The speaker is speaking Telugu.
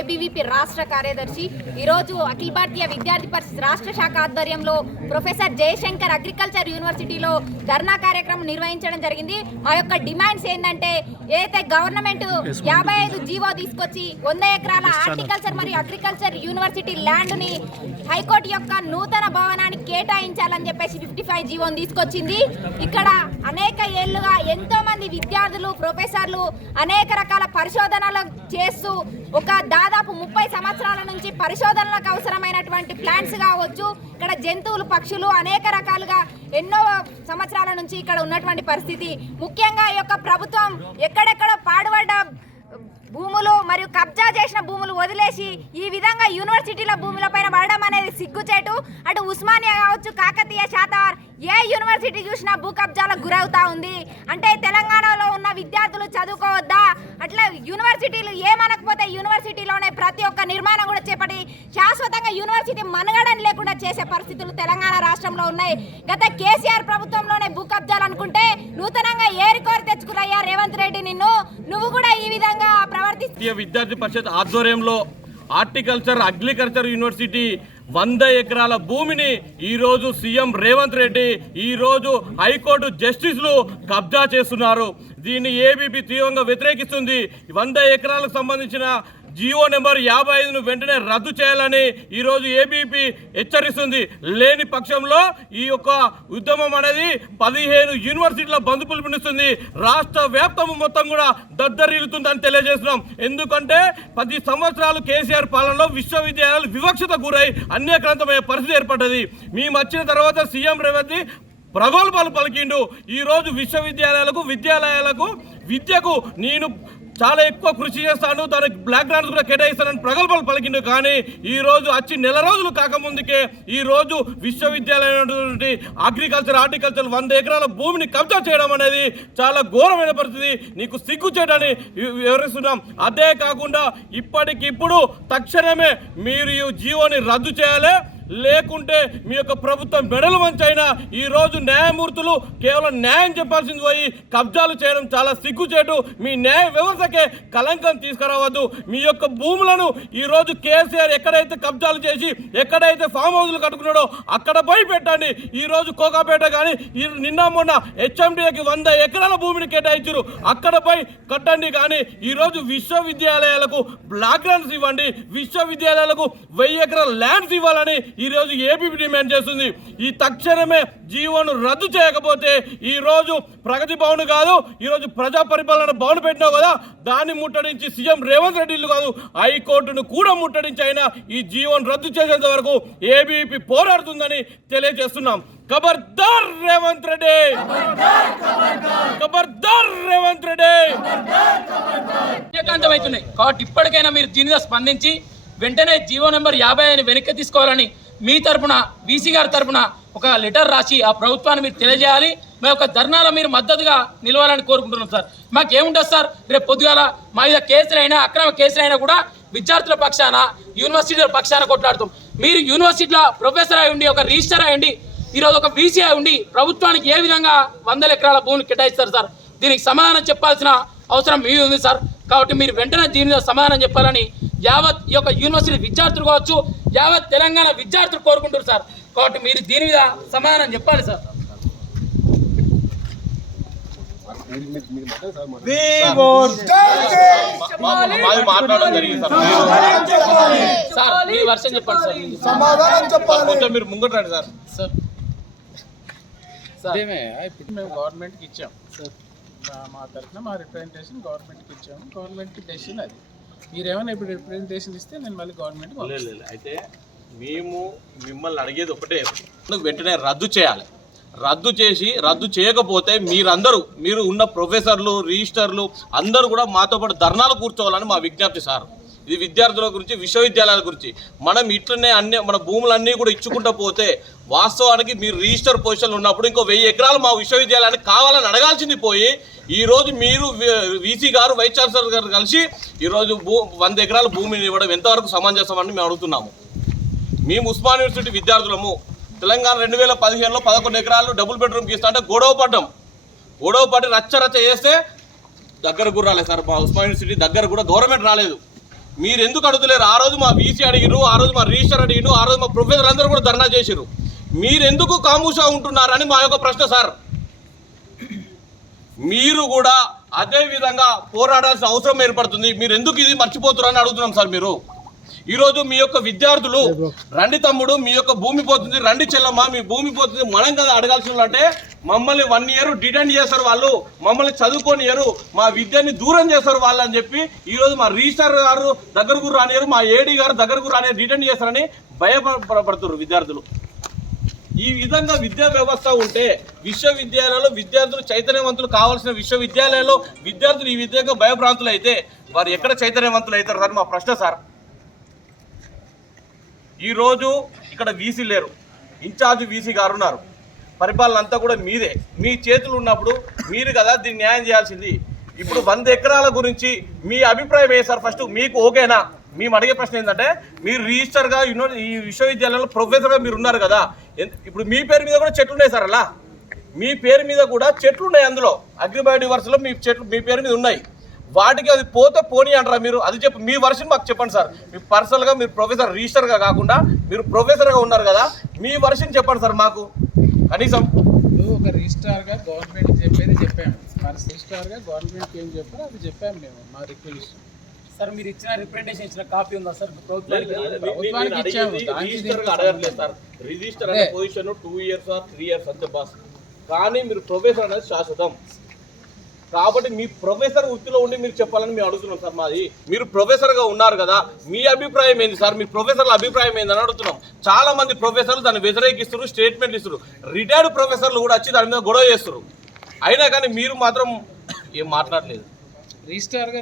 ఏబీవీపీ రాష్ట్ర కార్యదర్శి. ఈరోజు అఖిల భారతీయ విద్యార్థి పరిషత్ రాష్ట్ర శాఖ ఆధ్వర్యంలో ప్రొఫెసర్ జయశంకర్ అగ్రికల్చర్ యూనివర్సిటీలో ధర్నా కార్యక్రమం నిర్వహించడం జరిగింది. మా యొక్క డిమాండ్స్ ఏంటంటే, ఏదైతే గవర్నమెంట్ 55 జీవో తీసుకొచ్చి 100 ఎకరాల హార్టికల్చర్ మరియు అగ్రికల్చర్ యూనివర్సిటీ ల్యాండ్ ని హైకోర్టు యొక్క నూతన భవనానికి కేటాయించాలని చెప్పేసి 55 జీవోని తీసుకొచ్చింది. ఇక్కడ అనేక ఏళ్లుగా ఎంతో మంది విద్యార్థులు, ప్రొఫెసర్లు అనేక రకాల పరిశోధనలు చేస్తూ దాదాపు 30 సంవత్సరాల నుంచి పరిశోధనలకు అవసరమైనటువంటి ప్లాంట్స్ కావచ్చు, ఇక్కడ జంతువులు, పక్షులు అనేక రకాలుగా ఎన్నో సంవత్సరాల నుంచి ఇక్కడ ఉన్నటువంటి పరిస్థితి. ముఖ్యంగా ఈ యొక్క ప్రభుత్వం ఎక్కడెక్కడ పాడుపడ్డ భూములు మరియు కబ్జా చేసిన భూములు వదిలేసి ఈ విధంగా యూనివర్సిటీల భూములపైన పడడం అనేది సిగ్గుచేటు. అటు ఉస్మానియా కావచ్చు, కాకతీయ, శాతవార్ ఏ యూనివర్సిటీ చూసినా భూ కబ్జాలకు గురవుతా ఉంది. అంటే తెలంగాణలో ఉన్న విద్యార్థులు చదువుకోవద్దా? అట్లా యూనివర్సిటీలు ఏమనకపోతే యూనివర్సిటీలోనే ప్రతి ఒక్క నిర్మాణం కూడా చేపట్టి శాశ్వతంగా యూనివర్సిటీ మనుగడని లేకుండా చేసే పరిస్థితులు తెలంగాణ రాష్ట్రంలో ఉన్నాయి. గత కేసీఆర్ ప్రభుత్వంలోనే భూ కబ్జాలు అనుకుంటే నూతనంగా ఏరికోరి తెచ్చుకురయ్యా రేవంత్ రెడ్డి, నువ్వు కూడా ఈ విధంగా విద్యార్థి పరిషత్ ఆధ్వర్యంలో హార్టికల్చర్ అగ్రికల్చర్ యూనివర్సిటీ 100 ఎకరాల భూమిని ఈరోజు సీఎం రేవంత్ రెడ్డి, ఈరోజు హైకోర్టు జస్టిస్లు కబ్జా చేస్తున్నారు. దీన్ని ఏబీపీ తీవ్రంగా వ్యతిరేకిస్తుంది. 100 ఎకరాలకు సంబంధించిన జియో నెంబర్ 55ను వెంటనే రద్దు చేయాలని ఈరోజు ఏబీపీ హెచ్చరిస్తుంది. లేని పక్షంలో ఈ యొక్క ఉద్యమం అనేది 15 యూనివర్సిటీల బంద్ పిలుపునిస్తుంది. రాష్ట్ర వ్యాప్తం మొత్తం కూడా దద్దరిల్లుతుందని తెలియజేస్తున్నాం. ఎందుకంటే 10 సంవత్సరాలు కేసీఆర్ పాలనలో విశ్వవిద్యాలయాలు వివక్షత గురై అన్యాక్రాంతమయ్యే పరిస్థితి ఏర్పడ్డది. మేము వచ్చిన తర్వాత సీఎం రేవంత్ ప్రగల్భాలు పలికిండు. ఈరోజు విశ్వవిద్యాలయాలకు, విద్యకు నేను చాలా ఎక్కువ కృషి చేస్తాను, దానికి బ్లాక్ గ్రాంట్స్ కూడా కేటాయిస్తానని ప్రగల్భాలు పలికిండు. కానీ ఈరోజు వచ్చి నెల రోజులు కాకముందుకే ఈరోజు విశ్వవిద్యాలయం హార్టికల్చర్ 100 ఎకరాల భూమిని కబ్జా చేయడం అనేది చాలా ఘోరమైన పరిస్థితి. నీకు సిగ్గు చేయడాన్ని వివరిస్తున్నాం. అదే కాకుండా ఇప్పటికిప్పుడు తక్షణమే మీరు ఈ జీవోని రద్దు చేయాలి, లేకుంటే మీ యొక్క ప్రభుత్వం మెడలు వంచైనా ఈరోజు న్యాయమూర్తులు కేవలం న్యాయం చెప్పాల్సింది పోయి కబ్జాలు చేయడం చాలా సిగ్గుచేటు. మీ న్యాయ వ్యవస్థకే కలంకం తీసుకురావద్దు. మీ యొక్క భూములను ఈరోజు కేసీఆర్ ఎక్కడైతే కబ్జాలు చేసి ఎక్కడైతే ఫామ్ హౌస్లు కట్టుకున్నాడో అక్కడ పోయి పెట్టండి. ఈరోజు కోకాపేట కానీ నిన్న మొన్న హెచ్ఎండిఏకి 100 ఎకరాల భూమిని కేటాయించారు, అక్కడ పోయి కట్టండి. కానీ ఈరోజు విశ్వవిద్యాలయాలకు బ్లాక్ గ్రాంట్స్ ఇవ్వండి, విశ్వవిద్యాలయాలకు 1000 ఎకరాల ల్యాండ్స్ ఇవ్వాలని ఈరోజు ఏపీపీ డిమాండ్ చేస్తుంది. ఈ తక్షణమే జీవోను రద్దు చేయకపోతే ఈరోజు ప్రగతి భవన్ కాదు, ఈరోజు ప్రజా పరిపాలన భవన్ పెట్టినావు కదా, దాన్ని ముట్టడించి సీఎం రేవంత్ రెడ్డిలు కాదు హైకోర్టును కూడా ముట్టడించి అయినా ఈ జీవోను రద్దు చేసేంత వరకు ఏబీపీ పోరాడుతుందని తెలియజేస్తున్నాం. ఖబర్దార్ రేవంత్ రెడ్డి, ఖబర్దార్ రేవంత్ రెడ్డి. అవుతున్నాయి కాబట్టి ఇప్పటికైనా మీరు దీనిగా స్పందించి వెంటనే జీవో నెంబర్ 50 వెనక్కి తీసుకోవాలని మీ తరపున, వీసీ గారి తరపున ఒక లెటర్ రాసి ఆ ప్రభుత్వాన్ని మీరు తెలియజేయాలి. మా యొక్క ధర్నాలో మీరు మద్దతుగా నిలవాలని కోరుకుంటున్నాం సార్. మాకేముంటుంది సార్, రేపు పొద్దుగాల మా మీద కేసులైనా, అక్రమ కేసులైనా కూడా విద్యార్థుల పక్షాన, యూనివర్సిటీల పక్షాన కొట్లాడుతాం. మీరు యూనివర్సిటీలో ప్రొఫెసర్ అయి ఉండి, ఒక రిజిస్టర్ అయి ఉండి, ఈరోజు ఒక వీసీ అయి ఉండి ప్రభుత్వానికి ఏ విధంగా 100 ఎకరాల భూమిని కేటాయిస్తారు సార్? దీనికి సమాధానం చెప్పాల్సిన అవసరం మీ ఉంది సార్. కాబట్టి మీరు వెంటనే దీని మీద సమాధానం చెప్పాలని యావత్ ఈ యొక్క యూనివర్సిటీ విద్యార్థులు కావచ్చు, యావత్ తెలంగాణ విద్యార్థులు కోరుకుంటారు సార్. కాబట్టి మీరు దీని మీద సమాధానం చెప్పాలి సార్. సార్ మీ వర్షం చెప్పండి సార్. మీరు ముంగటండి సార్. ఇప్పుడు మేము గవర్నమెంట్కి ఇచ్చాం సార్, మా తరఫున మా రిప్రజెంటేషన్ గవర్నమెంట్కి ఇచ్చాము. గవర్నమెంట్కి డెసిషన్ అది. మీరేమైనా ఇప్పుడు రిప్రజెంటేషన్ ఇస్తే నేను మళ్ళీ గవర్నమెంట్ అయితే మేము మిమ్మల్ని అడిగేది ఒకటే, వెంటనే రద్దు చేయాలి. రద్దు చేయకపోతే మీరు ఉన్న ప్రొఫెసర్లు, రిజిస్టర్లు అందరూ కూడా మాతో పాటు ధర్నాలు కూర్చోవాలని మా విజ్ఞప్తి సార్. ఇది విద్యార్థుల గురించి, విశ్వవిద్యాలయాల గురించి. మనం ఇట్లనే మన భూములన్నీ కూడా ఇచ్చుకుంటూ పోతే వాస్తవానికి మీరు రిజిస్టర్ పొజిషన్లు ఉన్నప్పుడు ఇంకో 1000 ఎకరాలు మా విశ్వవిద్యాలయానికి కావాలని అడగాల్సింది పోయి ఈరోజు మీరు వీసీ గారు, వైస్ ఛాన్సలర్ గారు కలిసి ఈరోజు 100 ఎకరాల భూమిని ఇవ్వడం ఎంతవరకు సమంజసమని మేము అడుగుతున్నాము. మేము ఉస్మానియా యూనివర్సిటీ విద్యార్థులము. తెలంగాణ 2015లో 11 ఎకరాలు డబుల్ బెడ్రూమ్కి ఇస్తా అంటే గొడవ పడి రచ్చ చేస్తే దగ్గర కూడా రాలేదు సార్. మా ఉస్మానియా యూనివర్సిటీ దగ్గర కూడా గవర్నమెంట్ రాలేదు. మీరు ఎందుకు అడుగుతలేరు? ఆ రోజు మా వీసీ అడిగిరు, ఆ రోజు మా రిజిస్టర్ అడిగిరు, ఆ రోజు మా ప్రొఫెసర్ అందరూ కూడా ధర్నా చేసిరు. మీరెందుకు కాముషా ఉంటున్నారని మా యొక్క ప్రశ్న సార్. మీరు కూడా అదే విధంగా పోరాడాల్సిన అవసరం ఏర్పడుతుంది. మీరు ఎందుకు ఇది మర్చిపోతున్నారని అడుగుతున్నాం సార్. మీరు ఈరోజు మీ యొక్క విద్యార్థులు రండి తమ్ముడు మీ యొక్క భూమి పోతుంది, రండి చెల్లమ్మ మీ భూమి పోతుంది, మనం కదా అడగాల్సిన అంటే మమ్మల్ని 1 ఇయర్ డిటైన్ చేస్తారు వాళ్ళు, మమ్మల్ని చదువుకోనియరు, మా విద్యని దూరం చేస్తారు వాళ్ళు అని చెప్పి ఈరోజు మా రిజిస్టర్ గారు దగ్గరకు రానియరు, మా ఏడీ గారు దగ్గరకు రానియరు, డిటైన్ చేస్తారని భయపడుతున్నారు విద్యార్థులు. ఈ విధంగా విద్యా వ్యవస్థ ఉంటే విశ్వవిద్యాలయాల్లో విద్యార్థులు చైతన్యవంతులు కావాల్సిన విశ్వవిద్యాలయాల్లో విద్యార్థులు ఈ విధంగా భయభ్రాంతులు అయితే వారు ఎక్కడ చైతన్యవంతులు అవుతారు సార్? మా ప్రశ్న సార్. ఈరోజు ఇక్కడ వీసీ లేరు, ఇన్ఛార్జ్ వీసీ గారు ఉన్నారు, పరిపాలన అంతా కూడా మీదే. మీ చేతులు ఉన్నప్పుడు మీరు కదా దీన్ని న్యాయం చేయాల్సింది. ఇప్పుడు 100 ఎకరాల గురించి మీ అభిప్రాయం ఏ సార్? ఫస్ట్ మీకు ఓకేనా? మేము అడిగే ప్రశ్న ఏంటంటే మీరు రిజిస్టర్గా ఈ విశ్వవిద్యాలయంలో ప్రొఫెసర్గా మీరు ఉన్నారు కదా, ఇప్పుడు మీ పేరు మీద కూడా చెట్లు ఉన్నాయి సార్. అలా మీ పేరు మీద కూడా చెట్లు ఉన్నాయి, అందులో అగ్రిబయోడైవర్సిటీలో మీ చెట్లు మీ పేరు మీద ఉన్నాయి. వాటికి అది పోతే పోనీ అంటారా మీరు? అది చెప్పి మీ వర్షన్ మాకు చెప్పండి సార్. మీ పర్సనల్గా మీరు ప్రొఫెసర్ రిజిస్టర్గా కాకుండా మీరు ప్రొఫెసర్గా ఉన్నారు కదా, మీ వర్షన్ చెప్పండి సార్ మాకు కనీసం. ఒక రిజిస్ట్రార్గా గవర్నమెంట్ చెప్పేది చెప్పాము, రిజిస్ట్రార్గా గవర్నమెంట్కి ఏం చెప్పారో అది చెప్పాము మేము మా రిక్వెస్ట్. సార్ మీరు ఇచ్చిన రిప్రజెంటేషన్ ఇచ్చిన కాపీ ఉందా సార్ ప్రభుత్వానికి? అడగట్లేదు సార్. రిజిస్టర్ అనే పొజిషన్ 2 ఇయర్స్ 3 ఇయర్స్ అంతే బాస్. కానీ మీరు ప్రొఫెసర్ అనేది శాశ్వతం కాబట్టి మీ ప్రొఫెసర్ వృత్తిలో ఉండి మీరు చెప్పాలని మేము అడుగుతున్నాం సార్. మాది మీరు ప్రొఫెసర్గా ఉన్నారు కదా, మీ అభిప్రాయం ఏంది సార్? మీ ప్రొఫెసర్ల అభిప్రాయం ఏందని అడుగుతున్నాం. చాలా మంది ప్రొఫెసర్లు దాన్ని వ్యతిరేకిస్తారు, స్టేట్మెంట్ ఇస్తారు. రిటైర్డ్ ప్రొఫెసర్లు కూడా వచ్చి దాని మీద గొడవ చేస్తారు. అయినా కానీ మీరు మాత్రం ఏం మాట్లాడలేదు. రిజిస్ట్రార్గా